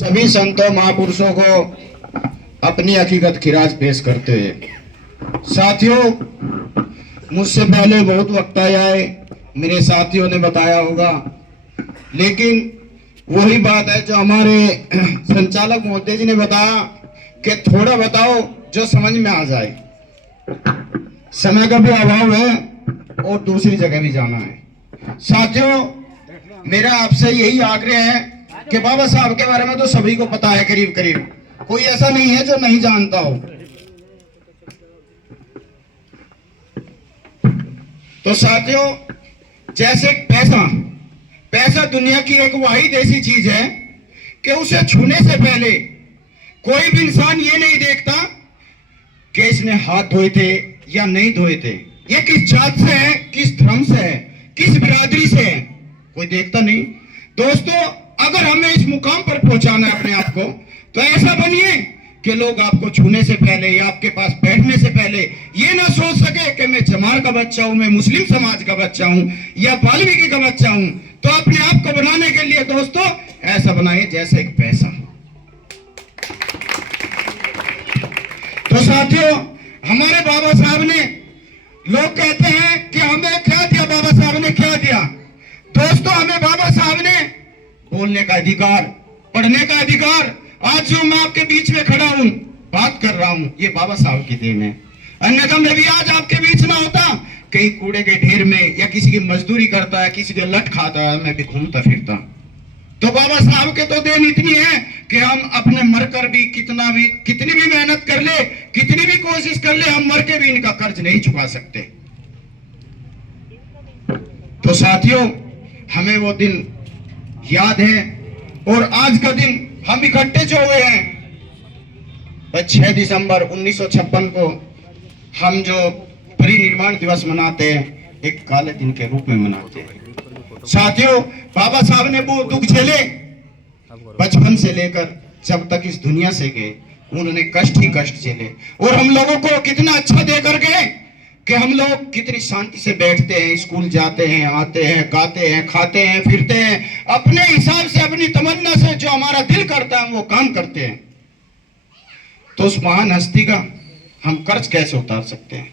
सभी संतों महापुरुषों को अपनी हकीकत खिराज पेश करते हैं। साथियों, मुझसे पहले बहुत वक्त आया है, मेरे साथियों ने बताया होगा, लेकिन वही बात है जो हमारे संचालक महोदय जी ने बताया कि थोड़ा बताओ जो समझ में आ जाए। समय का भी अभाव है और दूसरी जगह भी जाना है। साथियों, मेरा आपसे यही आग्रह है कि बाबा साहब के बारे में तो सभी को पता है, करीब करीब कोई ऐसा नहीं है जो नहीं जानता हो। तो साथियों, जैसे पैसा दुनिया की एक वाहिद ऐसी चीज है कि उसे छूने से पहले कोई भी इंसान ये नहीं देखता कि इसने हाथ धोए थे या नहीं धोए थे, ये किस जात से है, किस धर्म से है, किस बिरादरी से है, कोई देखता नहीं। दोस्तों, अगर हमें इस मुकाम पर पहुंचाना है अपने आप को, तो ऐसा बनिए कि लोग आपको छूने से पहले या आपके पास बैठने से पहले ये ना सोच सके कि मैं जमार का बच्चा हूं, मैं मुस्लिम समाज का बच्चा हूं या वाल्मीकि का बच्चा हूं। तो अपने आप को बनाने के लिए दोस्तों ऐसा बनाइए जैसे एक पैसा। तो साथियों, हमारे बाबा साहब ने, लोग कहते हैं कि हमें क्या दिया, बाबा साहब ने क्या दिया। दोस्तों, हमें बाबा साहब ने बोलने का अधिकार, पढ़ने का अधिकार, आज जो मैं आपके बीच में खड़ा हूं, बात कर रहा हूं, ये बाबा साहब की देन है। अन्यथा मैं भी आज आपके बीच ना होता, कहीं कूड़े के ढेर में या किसी की मजदूरी करता है, किसी के लट खाता है, मैं भी घूमता फिरता। तो बाबा साहब के तो देन इतनी है कि हम अपने मरकर भी कितनी भी मेहनत कर ले, कितनी भी कोशिश कर ले, हम मर के भी इनका कर्ज नहीं चुका सकते। तो साथियों, हमें वो दिन याद है और आज का दिन हम इकट्ठे जो हुए हैं, 6 दिसंबर 1956 को हम जो परिनिर्वाण दिवस मनाते हैं, एक काले दिन के रूप में मनाते हैं। साथियों, बाबा साहब ने वो दुख झेले, बचपन से लेकर जब तक इस दुनिया से गए, उन्होंने कष्ट ही कष्ट झेले। और हम लोगों को कितना अच्छा देकर गए कि हम लोग कितनी शांति से बैठते हैं, स्कूल जाते हैं, आते हैं, गाते हैं, खाते हैं, फिरते हैं, अपने हिसाब से, अपनी तमन्ना से जो हमारा दिल करता है हम वो काम करते हैं। तो उस महान हस्ती का हम कर्ज कैसे उतार सकते हैं।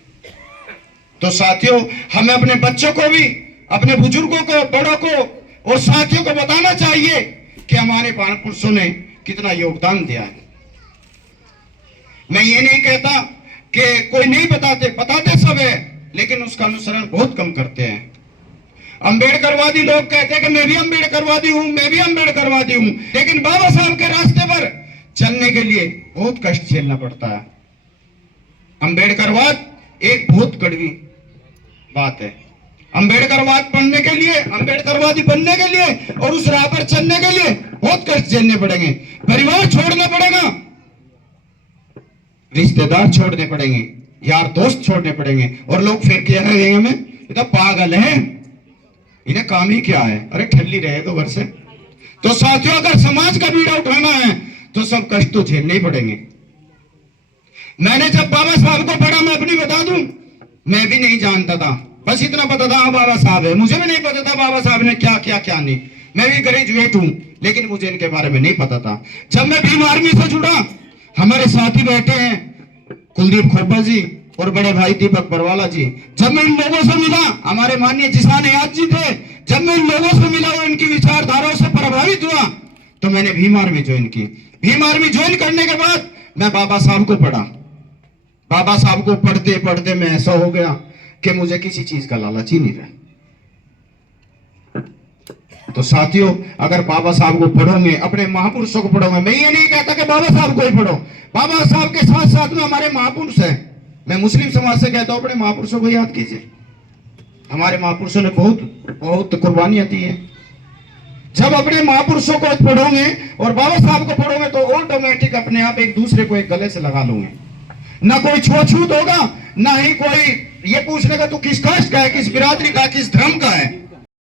तो साथियों, हमें अपने बच्चों को भी, अपने बुजुर्गों को, बड़ों को और साथियों को बताना चाहिए कि हमारे महापुरुषों ने कितना योगदान दिया है। मैं ये नहीं कहता कि कोई नहीं बताते सब है, लेकिन उसका अनुसरण बहुत कम करते हैं। अंबेडकरवादी लोग कहते हैं कि मैं भी अंबेडकरवादी हूं, मैं भी अंबेडकरवादी हूं, लेकिन बाबा साहब के रास्ते पर चलने के लिए बहुत कष्ट झेलना पड़ता है। अंबेडकरवाद एक बहुत कड़वी बात है। अंबेडकरवाद पढ़ने के लिए, अंबेडकरवादी बनने के लिए और उस राह पर चलने के लिए बहुत कष्ट झेलने पड़ेंगे। परिवार छोड़ना पड़ेगा, रिश्तेदार छोड़ने पड़ेंगे, यार दोस्त छोड़ने पड़ेंगे, और लोग फिर क्या कहेंगे, हमें ये तो पागल है, इन्हें काम ही क्या है, अरे ठल्ली रहे तो घर से। तो साथियों, अगर समाज का बीड़ा उठाना है तो सब कष्ट तो झेलने ही पड़ेंगे। मैंने जब बाबा साहब को पढ़ा, मैं अपनी बता दूं, मैं भी नहीं जानता था, बस इतना पता था हाँ बाबा साहब है, मुझे भी नहीं पता था बाबा साहब ने क्या किया क्या नहीं। मैं भी ग्रेजुएट हूं, लेकिन मुझे इनके बारे में नहीं पता था। जब मैं भीम आर्मी से जुड़ा, हमारे साथी बैठे हैं कुलदीप खोपा जी और बड़े भाई दीपक बरवाला जी, जब मैं इन लोगों से मिला, हमारे माननीय जिसान याद जी थे, जब मैं इन लोगों से मिला और इनकी विचारधाराओं से प्रभावित हुआ, तो मैंने भीम आर्मी ज्वाइन की। भीम आर्मी ज्वाइन करने के बाद मैं बाबा साहब को पढ़ा। बाबा साहब को पढ़ते पढ़ते मैं ऐसा हो गया कि मुझे किसी चीज का लालच ही नहीं रहा। तो साथियों, अगर बाबा साहब को पढ़ोगे, अपने महापुरुषों को पढ़ोगे, मैं ये नहीं कहता कि बाबा साहब को ही पढ़ो, बाबा साहब के साथ साथ में हमारे महापुरुष हैं। मैं मुस्लिम समाज से कहता हूं, अपने महापुरुषों को याद कीजिए। हमारे महापुरुषों ने बहुत बहुत कुर्बानियां दी है। जब अपने महापुरुषों को पढ़ोगे और बाबा साहब को पढ़ोगे तो ऑटोमेटिक अपने आप एक दूसरे को एक गले से लगा लोगे। ना कोई छूछूत होगा, ना ही कोई ये पूछने का तू किस कास्ट का है, किस बिरादरी का, किस धर्म का है।